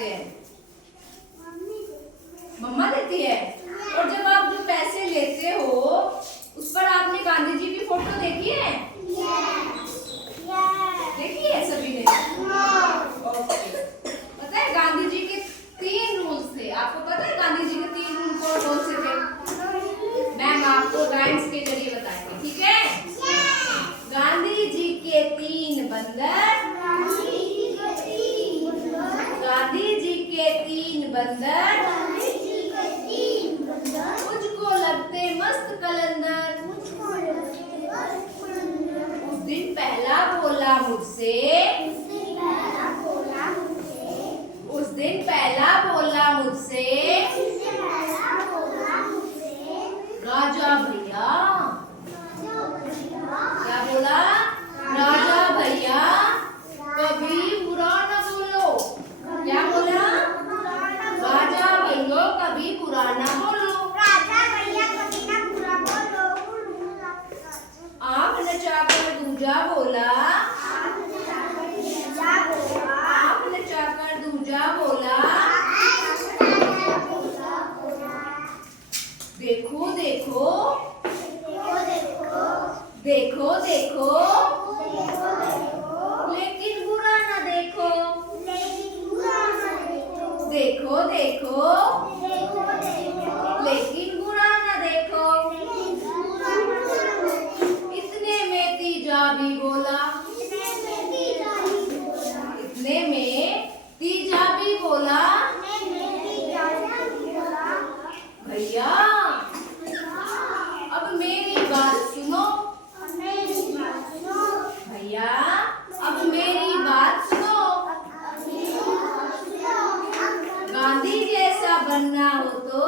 जाते हैं? मम्मा देती है। और जब आप जो पैसे लेते हो उस पर आपने गांधी जी की फोटो देखी है? देखी है सभी ने? ओके। पता है गांधी जी के 3 रूल्स थे। आपको पता है गांधी जी के 3 रूल कौन से थे? मैम आपको राइम्स के जरिए बताएंगे, ठीक है? गांधी जी के 3 बंदर, गांधी जी के 3 बंदर, मुझको लगते मस्त कलंदर। उस दिन पहला बोला मुझसे, उस दिन पहला बोला मुझसे, राजा भैया। क्या बोला? राजा भैया कभी बुरा न बोलो। क्या बोला? राजा भैया कभी बुरा न बोलो। आँख नचाकर दूजा बोला, आँख नचाकर दूजा बोला, देखो देखो, देखो देखो, लेकिन बुरा न देखो। देखो देखो, लेकिन बुरा न देखो। इतने में तीजा भी बोला, इतने में तीजा भी बोला, भैया अब मेरी बात सुनो। भैया अब मेरी बात सुनो। गांधी जैसा बनना हो तो